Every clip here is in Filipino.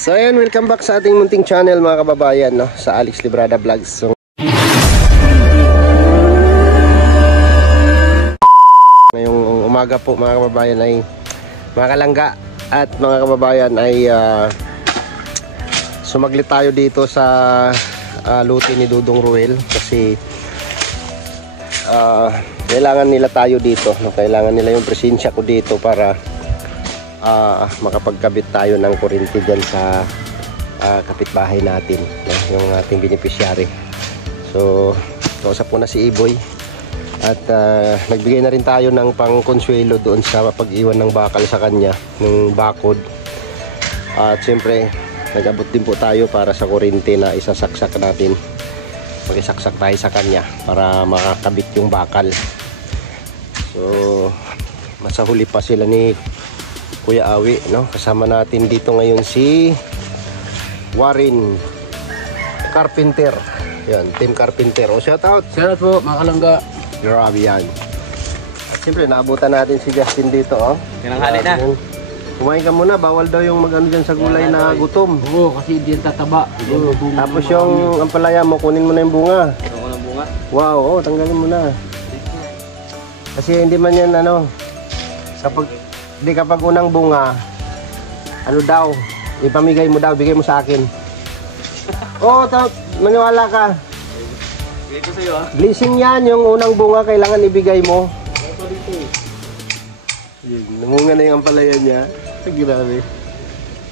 So ayun, welcome back sa ating munting channel mga kababayan, no? Sa Alex Librada Vlogs. So, ngayong umaga po mga kababayan ay mga kalangga at mga kababayan ay sumaglit tayo dito sa luti ni Dudong Ruel kasi kailangan nila tayo dito, no? Kailangan nila yung presensya ko dito para makapagkabit tayo ng kuryente dyan sa kapitbahay natin, no? Yung ating beneficiary. So kausap ko na si Iboy at nagbigay na rin tayo ng pang-consuelo doon sa pag-iwan ng bakal sa kanya, ng bakod. At siyempre nag-abot din po tayo para sa kuryente na isasaksak natin, mag-isaksak tayo sa kanya para makakabit yung bakal. So nasa huli pa sila ni Kuya Awi, no? Kasama natin dito ngayon si Warren Carpenter. Yan, Team Carpenter. O shout out. Shout out po mga kalangga. Grabe yan. At siyempre naabutan natin si Justin dito, oh. Tinanghali na. Kumain ka muna, bawal daw yung mag-ano dyan sa gulay na gutom. Oo, kasi hindi yan tataba. Tapos yung ampalaya mo, kunin mo na yung bunga. Ano ng bunga? Wow, oh, tanggalin mo na. Kasi hindi man yan ano, kapag unang bunga, ano daw, ipamigay mo daw, bigay mo sa akin. Oo, maniwala ka. Bigay ko sa'yo, ah. Blessing yan, yung unang bunga kailangan ibigay mo. Namunga na yung ampalaya niya. Grabe.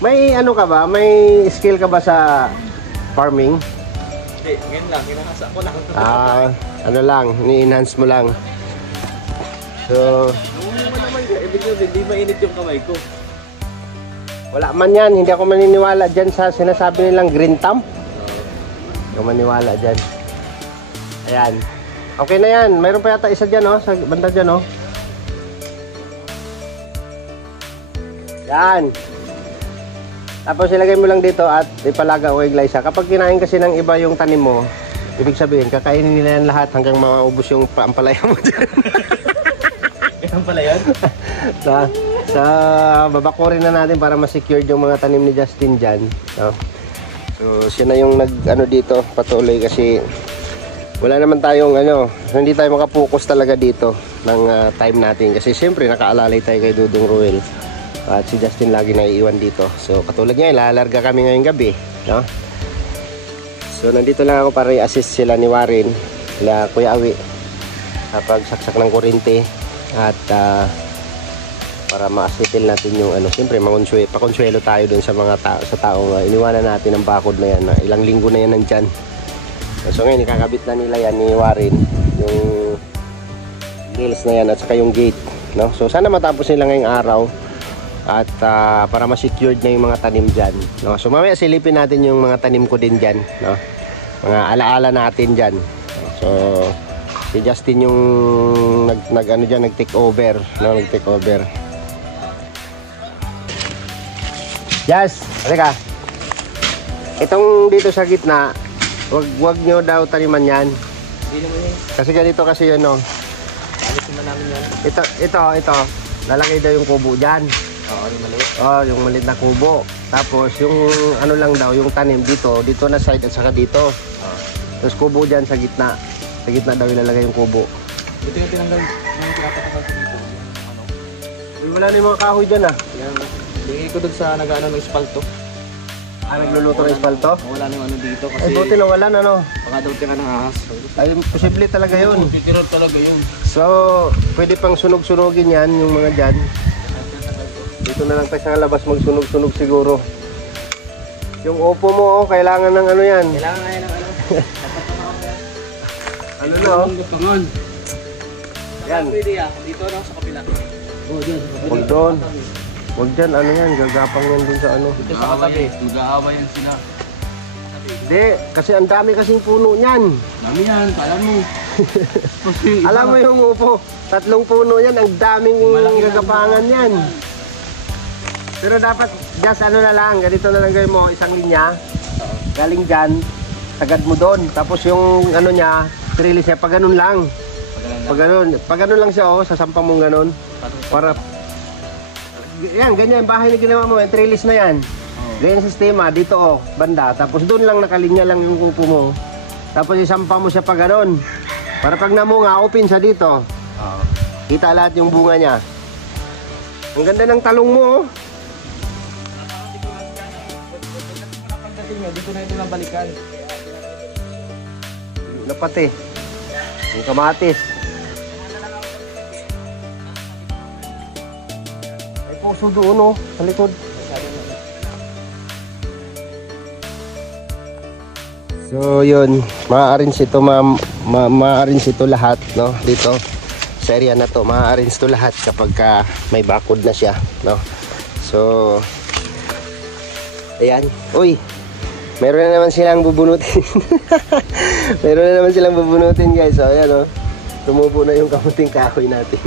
May ano ka ba? May skill ka ba sa farming? Hindi, ngayon lang, hinahasa ko lang. Ano lang, ni-enhance mo lang. So, Ibig sabihin, hindi mainit yung kamay ko. wala man yan, hindi ako maniniwala dyan sa sinasabi nilang green thumb. Hindi ako maniwala dyan. Ayan. Okay na yan. Mayroon pa yata isa dyan, oh, sa banda dyan, oh. Yan. Tapos ilagay mo lang dito at ipalaga o iglaysa. Kapag kinain kasi ng iba yung tanim mo, ibig sabihin, kakainin nila yan lahat hanggang maubos yung ampalaya mo dyan. Ganun pala yan? sa babakurin na natin para ma-secure yung mga tanim ni Justin dyan, no? So siya na yung nag-ano dito patuloy kasi wala naman tayong ano, hindi tayo makapokus talaga dito ng time natin kasi siyempre nakaalalay tayo kay Dudong Ruel at si Justin lagi naiiwan dito. So katulad niya, ilalarga kami ngayong gabi, no? So nandito lang ako para i-assist sila ni Warren, sila Kuya Awi sa pagsaksak ng kuryente at para ma-settle natin yung ano, siyempre pakonsuelo tayo dun sa mga sa taong iniwanan natin ang bakod na yan, ilang linggo na yan nandyan. So ngayon ikakabit na nila yan ni Warren yung grills na yan at saka yung gate, no? So sana matapos nila ngayong araw at para ma-secured na yung mga tanim dyan, no? So mamaya silipin natin yung mga tanim ko din dyan, no? Mga alaala natin dyan. So si Justin yung nag-ano dyan, nag-take over, no? Nag-take over. Yes, halika. Itong dito sa gitna, wag nyo daw taniman yan. Hindi naman yun. Kasi ganito kasi yun, no? Alisin na namin yan. Ito. Lalagay daw yung kubo dyan. Oo, yung maliit. Oh, yung maliit na kubo. Tapos yung ano lang daw, yung tanim dito na side at saka dito. Tapos kubo dyan sa gitna. Sa gitna daw ilalagay yung kubo. Ito yung tinanggal, yung pinapatagal ko dito. Ano? Wala na yung mga kahoy dyan, ah. Yan. Bigay ko doon sa nag-ano ng espalto. Nagluluto ng espalto? Wala na yung ano dito kasi... Ay, buti na wala na, no? Baka daw tira ng ahas. Ay, posible talaga yun. Titira talaga yun. So, pwede pang sunog-sunogin yan, yung mga dyan. Dito na lang tayo sa labas magsunog-sunog siguro. Yung opo mo, oh, kailangan ng ano yan. Kailangan nga yan ng ano. Ano na, oh? Gutungan. Yan. Pwede ah. Dito na sa kapila. Oo, dyan. Huwag doon. Huwag dyan, ano yan, gagapang yan dun sa ano. Dito sa katabi. Mag-aaway yan sila. Hindi, kasi ang dami kasing puno niyan. Dami yan, kala mo. Alam mo yung upo, 3 puno yan, ang daming gagapangan yan. Pero dapat, just ano na lang, ganito na lang gawin mo, isang linya. Galing dyan, tagad mo doon. Tapos yung ano niya, release niya, pag ganun lang. Pag ganun lang siya, oh, sasampa mong ganun. Para, yan, ganyan, bahay na ginawa mo, trellis na yan. Ganyan sistema, dito oh, banda. Tapos doon lang nakalinya lang yung kuko mo. Tapos isampa mo siya pa ganon. Para pag namunga, open siya dito. Kita lahat yung bunga niya. Ang ganda ng talong mo oh. Pagdating nyo, dito na ito lang balikan. Dapat eh. Yung kamatis. Ay puso doon oh, sa likod. So yun, ma-arrange ito ma-arrange ito lahat no dito sa area na to. Ma-arrange ito lahat kapag may bakod na siya no. So ayan. Uy, meron na naman silang bubunutin. Meron na naman silang bubunutin guys. So ayan oh. Tumubo na yung kamuting kahoy natin.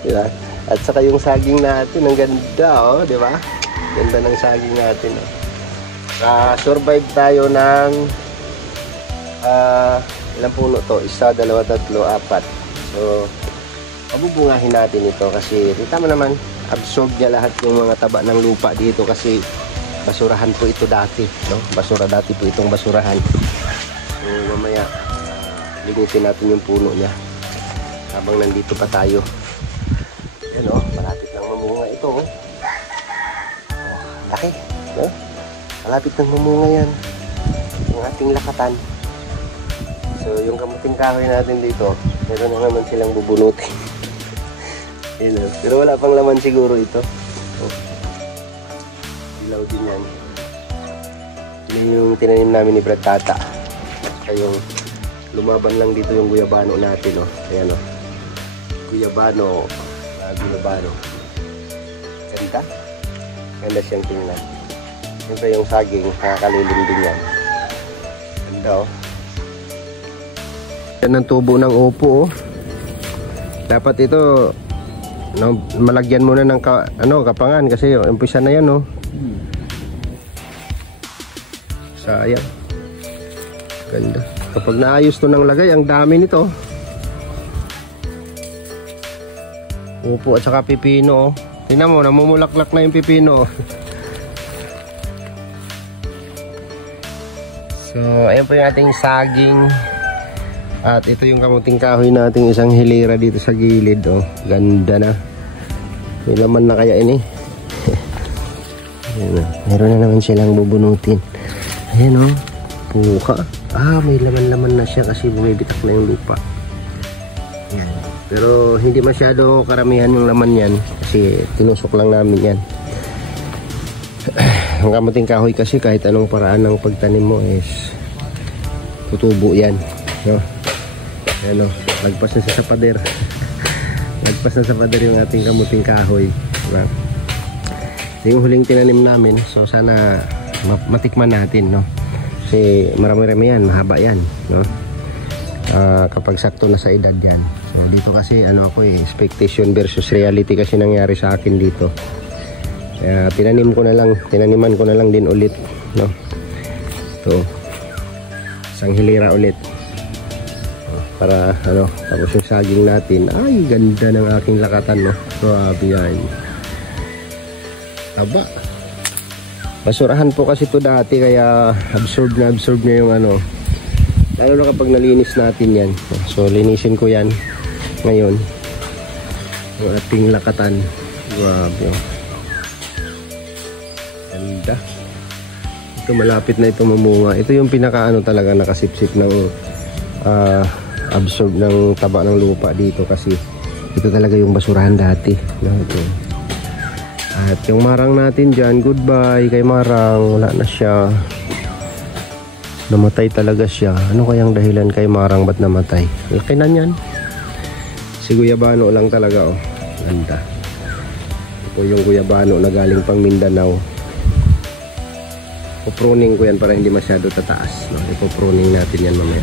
Diba? At saka yung saging natin, ang ganda oh, di ba? Ganda ng saging natin oh. Survive tayo ng ilang puno to? 1, 2, 3, 4. So pabubungahin natin ito kasi kita mo naman absorb niya lahat yung mga taba ng lupa dito kasi basurahan po ito dati no? Basura dati po itong basurahan. So mamaya linisin natin yung puno niya habang nandito pa tayo. Yan o, malapit lang mamunga ito oh. Laki no? Malapit nang mamunga yan yung ating lakatan. So yung kamuting kahoy natin dito, meron na naman silang bubunutin. Yun, pero wala pang laman siguro ito oh. Ilaw din yan. Yun yung tinanim namin ni Brad Tata. At yung lumaban lang dito yung guyabano natin oh. Ayan oh, guyabano. Guyabano ganda, ganda siyang tingnan. Siyempre yung saging, nakakalilim din yan. Ganda oh. Yan ang tubo ng upo oh. Dapat ito no, malagyan muna ng kapangan kasi oh, umpisa na yan oh. Sayang. Ganda. Kapag naayos to ng lagay, ang dami nito. Upo at saka pipino oh. Tingnan mo, namumulaklak na yung pipino oh. So, ayan po yung ating saging. At ito yung kamuting kahoy nating isang hilera dito sa gilid oh. Ganda na. May laman na kaya ini. Ayan, meron na naman silang bubunutin. Ayan oh, puka. May laman-laman na siya kasi bumibitak na yung lupa. Ayan. Pero hindi masyado karamihan yung laman yan kasi tinusok lang namin yan. Ang kamuting kahoy kasi kahit anong paraan ng pagtanim mo is tutubo yan no? Ayan o, lagpas na sa pader. Lagpas na sa pader yung ating kamuting kahoy, diba? Ito yung huling tinanim namin. So sana matikman natin no? Kasi marami-rami yan, mahaba yan no? Kapag sakto na sa edad yan. So dito kasi ako expectation versus reality kasi nangyari sa akin dito. Kaya tinaniman ko na lang din ulit no. Ito isang hilera ulit para tapos yung saging natin. Ay ganda ng aking lakatan no. Grabe yan. Taba. Basurahan po kasi ito dati kaya absorb na yung lalo na kapag nalinis natin yan. So linisin ko yan ngayon yung ating lakatan. Grabe oh. Ganda. Ito malapit na ito mamunga. Ito yung pinaka talaga nakasipsip ng absorb ng taba ng lupa dito kasi ito talaga yung basurahan dati no? Ito. At yung marang natin dyan, goodbye kay marang, wala na siya, namatay talaga siya. Ano kayang dahilan kay marang ba't namatay? Laki na yan. Si guyabano lang talaga oh. Ganda. Ito yung guyabano na galing pang Mindanao. Pruning ko yan para hindi masyado tataas no? Ipopruning natin yan mamaya.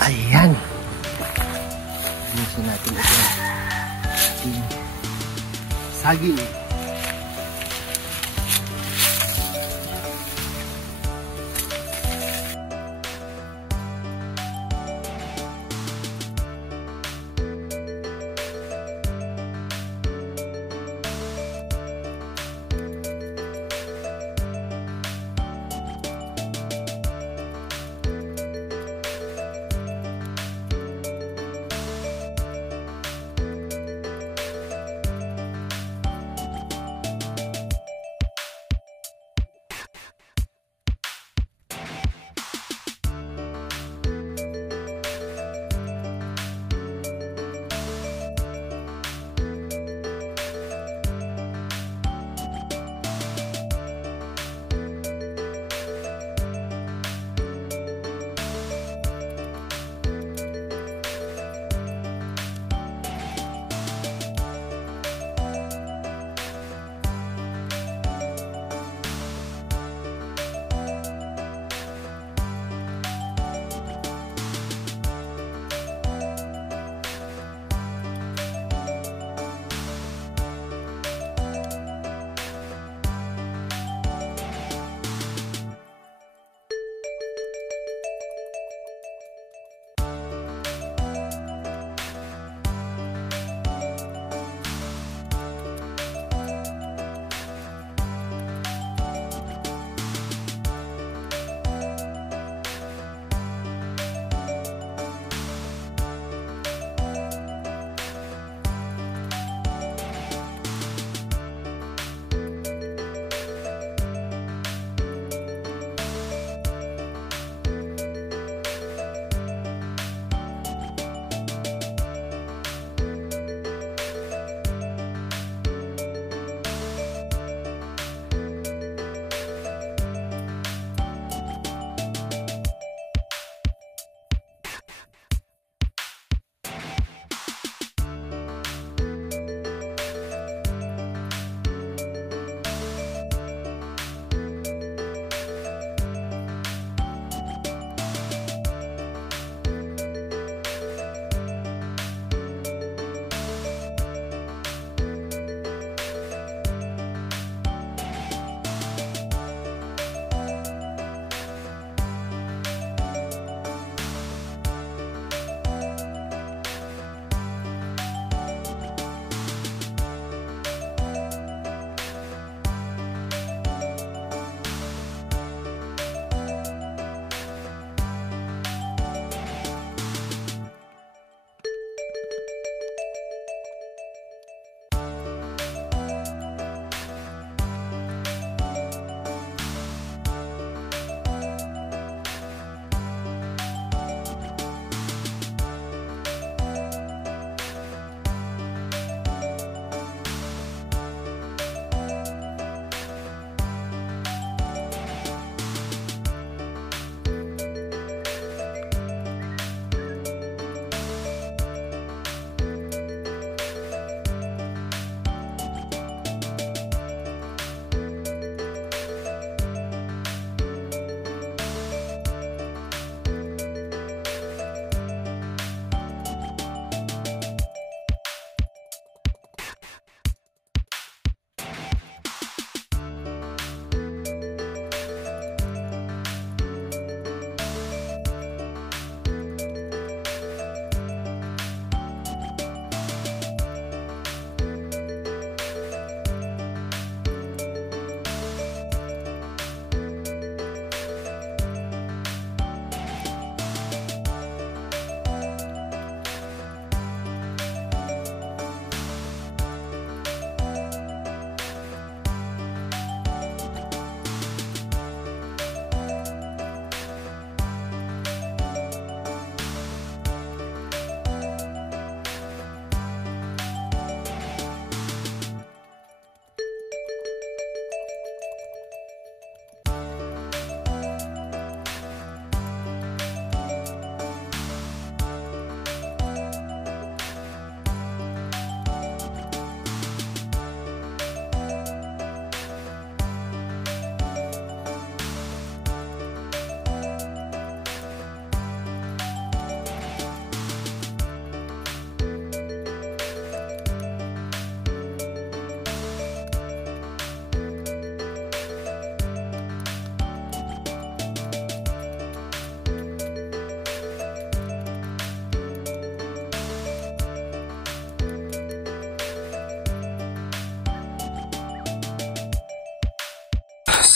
Ayan. Ayusin natin ito. Ating saging.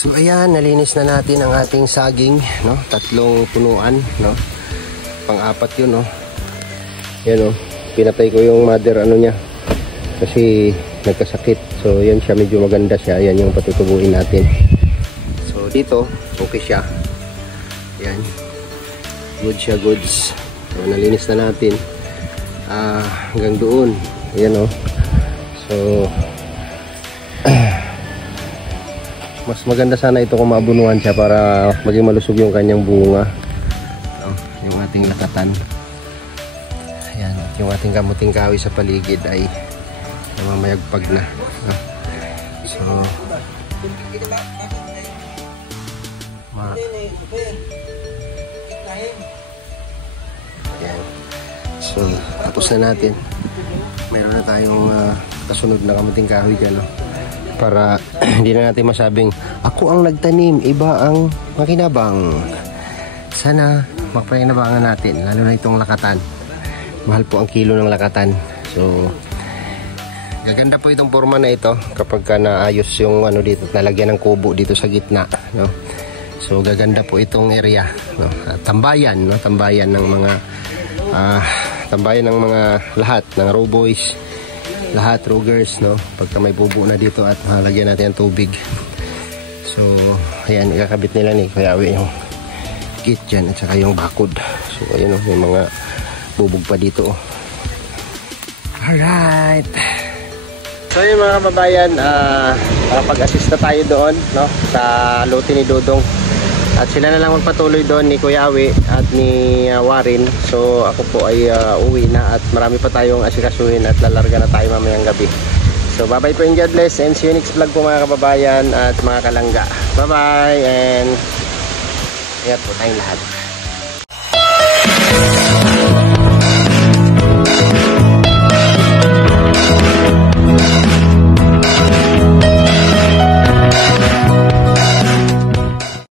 So ayan, nalinis na natin ang ating saging, no? 3 punuan, no? Pang-4 yun, no? Yan, no? Pinatay ko yung mother ano niya kasi nagkasakit. So yan siya, medyo maganda siya. Yan yung patutubuin natin. So dito, okay siya. Yan. Good siya, goods. So nalinis na natin. Hanggang doon. Yan, no? So mas maganda sana ito kung maabunuhan siya para maging malusog yung kanyang bunga. Yung ating lakatan. Ayan, at yung ating kamuting kahoy sa paligid ay namamayagpag na. So, ayan. So, tapos na natin. Meron na tayong kasunod na kamuting kahoy dyan, no? Para hindi na natin masabing ako ang nagtanim, iba ang makinabang. Sana magpakinabangan natin, lalo na itong lakatan. Mahal po ang kilo ng lakatan. So gaganda po itong forma na ito kapag ka naayos yung ano dito, nalagyan ng kubo dito sa gitna, no? So gaganda po itong area, no? Tambayan, no? Tambayan ng mga tambayan ng mga lahat ng row boys, lahat rogers, no? Pagka may bubo na dito at halagyan natin ng tubig. So ayan, ikakabit nila ni Kuya Awi yung gate dyan at saka yung bakod. So ayan, no? May mga bubog pa dito. Alright, so yun mga kababayan, makapag-assist na tayo doon, no? Sa lote ni Dodong. At sila na lang magpatuloy doon ni Kuya Awi at ni Warren. So ako po ay uwi na at marami pa tayong asikasuhin at lalarga na tayo mamayang gabi. So bye bye po and God bless and see you next vlog po mga kababayan at mga kalangga. Bye bye and ingat po tayong lahat.